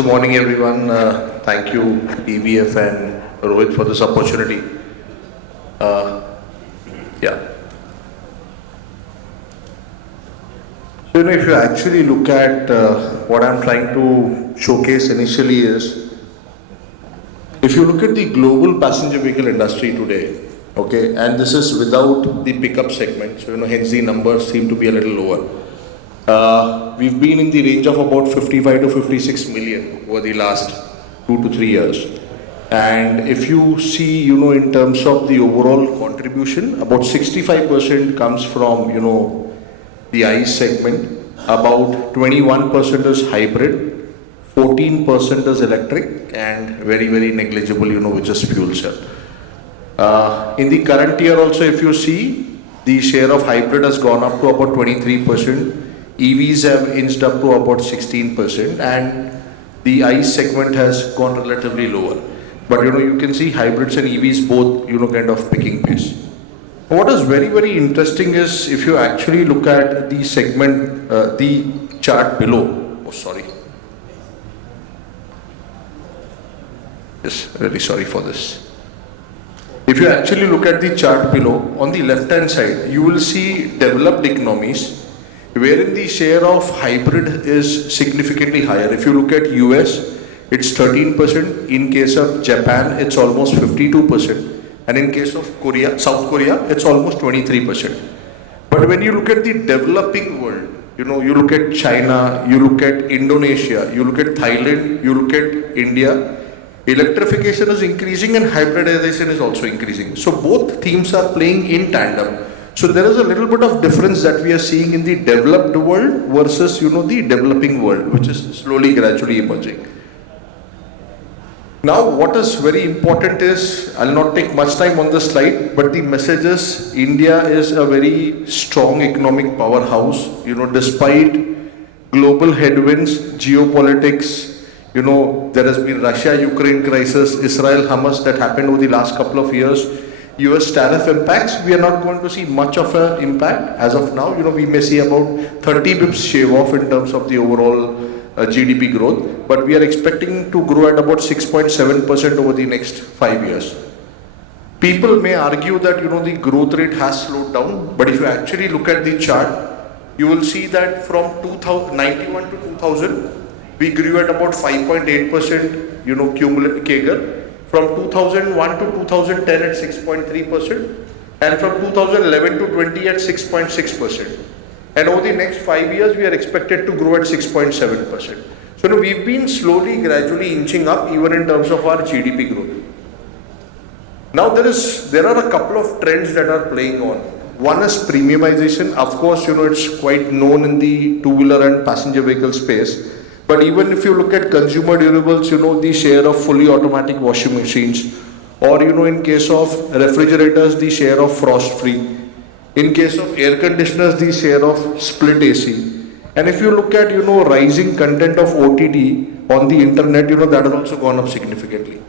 So morning everyone. Thank you PBF and Rohit for this opportunity. Uh, yeah. So if you actually look at what I'm trying to showcase initially is, if you look at the global passenger vehicle industry today, okay, and this is without the pickup segment, so hence the numbers seem to be a little lower. We've been in the range of about 55 to 56 million over the last 2 to 3 years. And if you see, in terms of the overall contribution, about 65% comes from, the ICE segment, about 21% is hybrid, 14% is electric, and very, very negligible, which is fuel cell. In the current year also, if you see, the share of hybrid has gone up to about 23%. EVs have inched up to about 16%, and the ICE segment has gone relatively lower. But you can see hybrids and EVs both kind of picking pace. What is very, very interesting is if you actually look at the segment, the chart below. Oh, sorry. Yes, really sorry for this. If you actually look at the chart below, on the left hand side, you will see developed economies wherein the share of hybrid is significantly higher. If you look at US, it's 13%. In case of Japan, it's almost 52%. And in case of Korea, South Korea, it's almost 23%. But when you look at the developing world, you look at China, you look at Indonesia, you look at Thailand, you look at India, electrification is increasing and hybridization is also increasing. So both themes are playing in tandem. So there is a little bit of difference that we are seeing in the developed world versus, the developing world, which is slowly, gradually emerging. Now, what is very important is, I'll not take much time on the slide, but the message is India is a very strong economic powerhouse, despite global headwinds, geopolitics, there has been Russia-Ukraine crisis, Israel-Hamas that happened over the last couple of years, US tariff impacts. We are not going to see much of an impact as of now. We may see about 30 bips shave off in terms of the overall GDP growth, but we are expecting to grow at about 6.7% over the next 5 years. People may argue that the growth rate has slowed down, but if you actually look at the chart, you will see that from 1991 to 2000, we grew at about 5.8%, cumulative CAGR. From 2001 to 2010 at 6.3%, and from 2011 to 20 at 6.6%. And over the next 5 years, we are expected to grow at 6.7%. So we've been slowly, gradually inching up even in terms of our GDP growth. Now there are a couple of trends that are playing on. One is premiumization. Of course, it's quite known in the two-wheeler and passenger vehicle space. But even if you look at consumer durables, the share of fully automatic washing machines, or in case of refrigerators, the share of frost-free. In case of air conditioners, the share of split AC. And if you look at, rising content of OTT on the internet, that has also gone up significantly.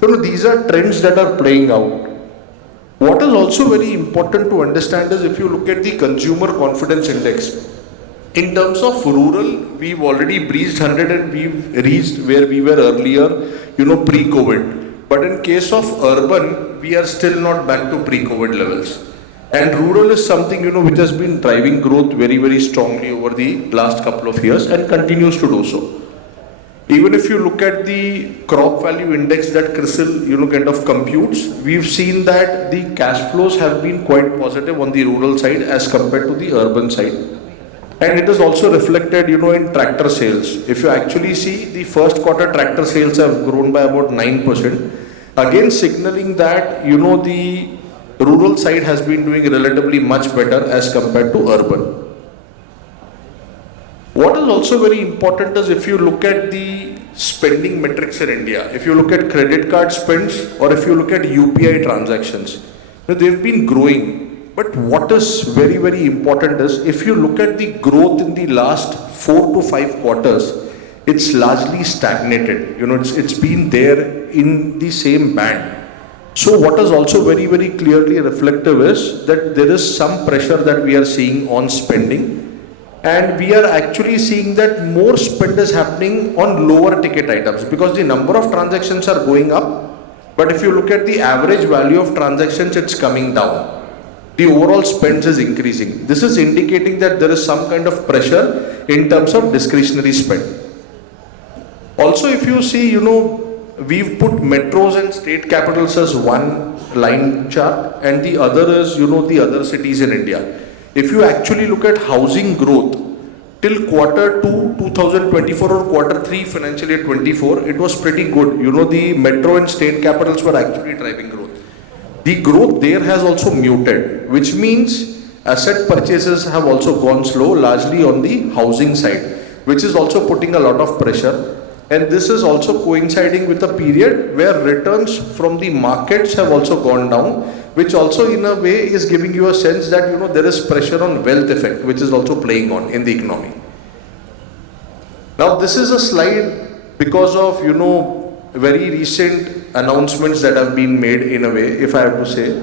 So these are trends that are playing out. What is also very important to understand is if you look at the consumer confidence index, in terms of rural, we've already breached 100 and we've reached where we were earlier, pre-COVID. But in case of urban, we are still not back to pre-COVID levels. And rural is something, which has been driving growth very, very strongly over the last couple of years and continues to do so. Even if you look at the crop value index that Crisil, kind of computes, we've seen that the cash flows have been quite positive on the rural side as compared to the urban side. And it is also reflected, in tractor sales. If you actually see, the first quarter tractor sales have grown by about 9%. Again, signaling that, the rural side has been doing relatively much better as compared to urban. What is also very important is if you look at the spending metrics in India, if you look at credit card spends or if you look at UPI transactions, they've been growing. But what is very, very important is if you look at the growth in the last 4 to 5 quarters, it's largely stagnated. It's been there in the same band. So what is also very, very clearly reflective is that there is some pressure that we are seeing on spending. And we are actually seeing that more spend is happening on lower ticket items because the number of transactions are going up. But if you look at the average value of transactions, it's coming down. The overall spends is increasing. This is indicating that there is some kind of pressure in terms of discretionary spend. Also, if you see, we've put metros and state capitals as one line chart, and the other is, the other cities in India. If you actually look at housing growth till quarter 2 2024 or quarter 3 financial year 24, it was pretty good. The metro and state capitals were actually driving growth. The growth there has also muted, which means asset purchases have also gone slow, largely on the housing side, which is also putting a lot of pressure. And this is also coinciding with a period where returns from the markets have also gone down, which also in a way is giving you a sense that there is pressure on wealth effect, which is also playing on in the economy. Now this is a slide because of very recent announcements that have been made in a way, if I have to say.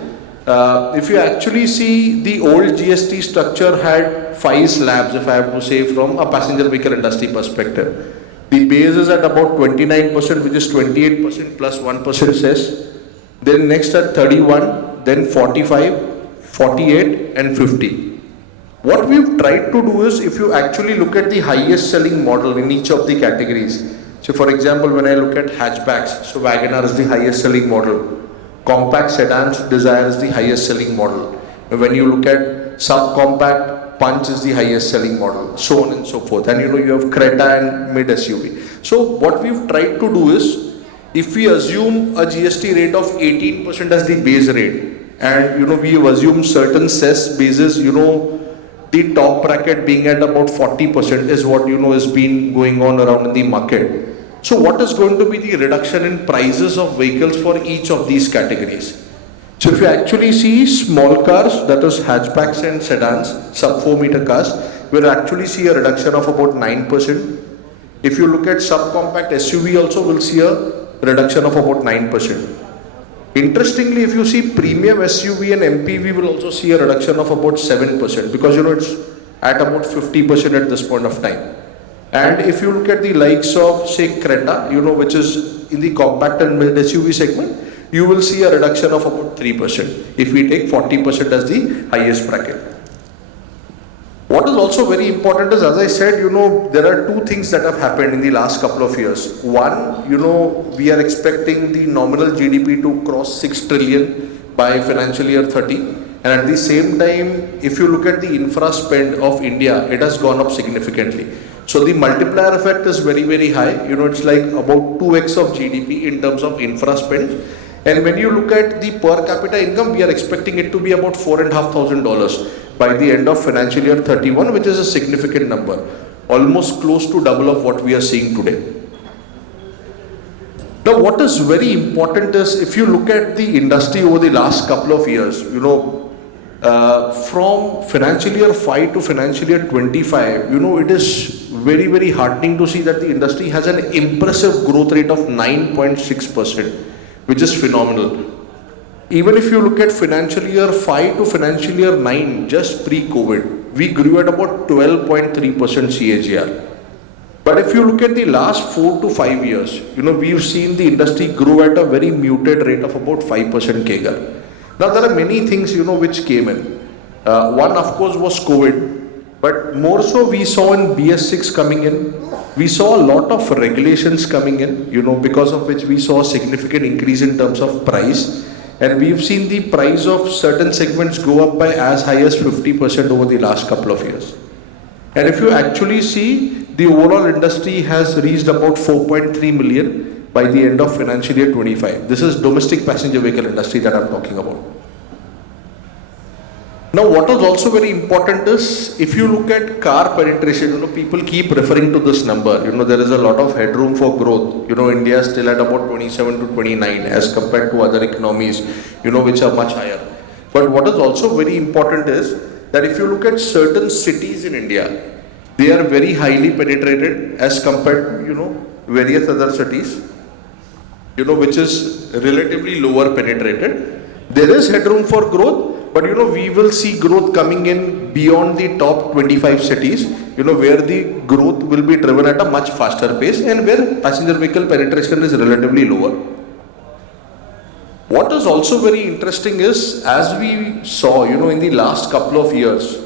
If you actually see, the old GST structure had 5 slabs, if I have to say, from a passenger vehicle industry perspective. The base is at about 29%, which is 28% plus 1% cess. Then next at 31, then 45, 48 and 50. What we've tried to do is, if you actually look at the highest selling model in each of the categories. So for example, when I look at hatchbacks, so Wagoner is the highest selling model. Compact sedans, Desire is the highest selling model. When you look at subcompact, Punch is the highest selling model, so on and so forth. And you have Creta and mid SUV. So what we've tried to do is, if we assume a GST rate of 18% as the base rate, and we have assumed certain cess bases, the top bracket being at about 40% is what has been going on around in the market. So what is going to be the reduction in prices of vehicles for each of these categories? So if you actually see small cars, that is hatchbacks and sedans, sub 4 meter cars, we'll actually see a reduction of about 9%. If you look at subcompact SUV also, we'll see a reduction of about 9%. Interestingly, if you see premium SUV and MPV, will also see a reduction of about 7% because it's at about 50% at this point of time. And if you look at the likes of say Creta, which is in the compact and mid SUV segment, you will see a reduction of about 3% if we take 40% as the highest bracket. What is also very important is, as I said, there are two things that have happened in the last couple of years. One, we are expecting the nominal GDP to cross 6 trillion by financial year 30. And at the same time, if you look at the infra spend of India, it has gone up significantly. So the multiplier effect is very, very high. It's like about 2x of GDP in terms of infra spend. And when you look at the per capita income, we are expecting it to be about $4,500 by the end of financial year 31, which is a significant number, almost close to double of what we are seeing today. Now, what is very important is, if you look at the industry over the last couple of years, from financial year 5 to financial year 25, it is very, very heartening to see that the industry has an impressive growth rate of 9.6%, which is phenomenal. Even if you look at financial year 5 to financial year 9, just pre-COVID, we grew at about 12.3% CAGR. But if you look at the last 4 to 5 years, we've seen the industry grow at a very muted rate of about 5% CAGR. Now, there are many things, which came in. One, of course, was COVID, but more so we saw in BS6 coming in. We saw a lot of regulations coming in, because of which we saw a significant increase in terms of price. And we've seen the price of certain segments go up by as high as 50% over the last couple of years. And if you actually see, the overall industry has reached about 4.3 million by the end of financial year 25. This is domestic passenger vehicle industry that I'm talking about. Now, what is also very important is, if you look at car penetration, people keep referring to this number. There is a lot of headroom for growth. India is still at about 27 to 29 as compared to other economies, which are much higher. But what is also very important is that if you look at certain cities in India, they are very highly penetrated as compared to, various other cities, which is relatively lower penetrated. There is headroom for growth, but we will see growth coming in beyond the top 25 cities, where the growth will be driven at a much faster pace and where passenger vehicle penetration is relatively lower. What is also very interesting is, as we saw, in the last couple of years,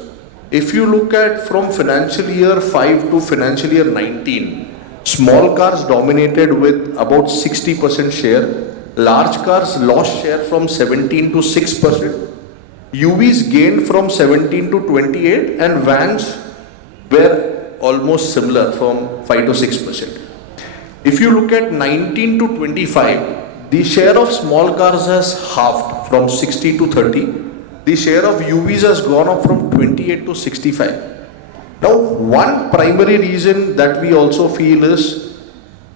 if you look at from financial year 5 to financial year 19, small cars dominated with about 60% share, large cars lost share from 17 to 6%, UVs gained from 17 to 28, and vans were almost similar from 5 to 6%. If you look at 19 to 25, the share of small cars has halved from 60 to 30. The share of UVs has gone up from 28 to 65. Now, one primary reason that we also feel is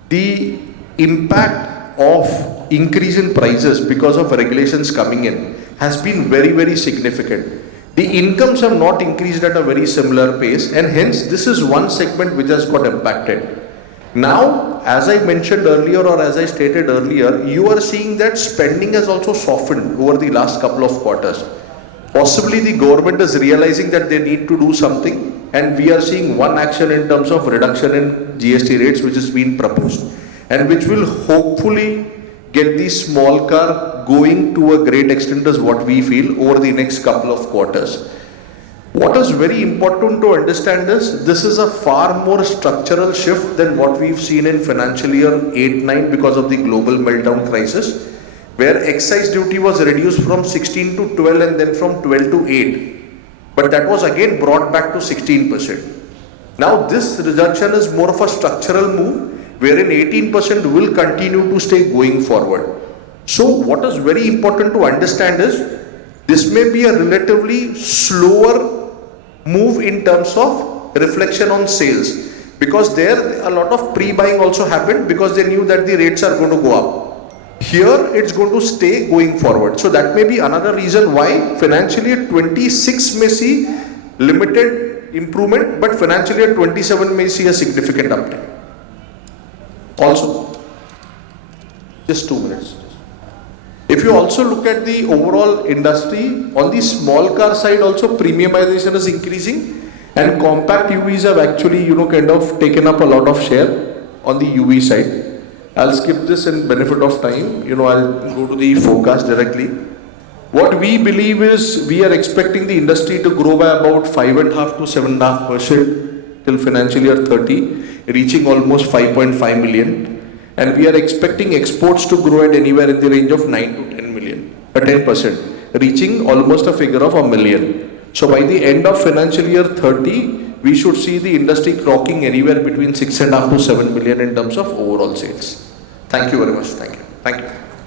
the impact of increase in prices because of regulations coming in has been very, very significant. The incomes have not increased at a very similar pace, and hence this is one segment which has got impacted. Now, as I mentioned earlier, or as I stated earlier, you are seeing that spending has also softened over the last couple of quarters. Possibly the government is realizing that they need to do something, and we are seeing one action in terms of reduction in GST rates which is being proposed, and which will hopefully get the small car going to a great extent is what we feel over the next couple of quarters. What is very important to understand is this is a far more structural shift than what we've seen in financial year 8-9 because of the global meltdown crisis, where excise duty was reduced from 16 to 12 and then from 12 to 8. But that was again brought back to 16%. Now this reduction is more of a structural move, wherein 18% will continue to stay going forward. So what is very important to understand is this may be a relatively slower move in terms of reflection on sales, because there a lot of pre-buying also happened because they knew that the rates are going to go up. Here it's going to stay going forward. So that may be another reason why financial year 26 may see limited improvement, but financial year 27 may see a significant uptick. Also, just 2 minutes. If you also look at the overall industry, on the small car side also premiumization is increasing, and compact UVs have actually kind of taken up a lot of share on the UV side. I'll skip this in benefit of time. I'll go to the forecast directly. What we believe is we are expecting the industry to grow by about 5.5 to 7.5% till financial year 30, reaching almost 5.5 million. And we are expecting exports to grow at anywhere in the range of 9 to 10 million, 10%, reaching almost a figure of 1 million. So by the end of financial year 30, we should see the industry clocking anywhere between 6.5 to 7 million in terms of overall sales. Thank you very much. Thank you. Thank you.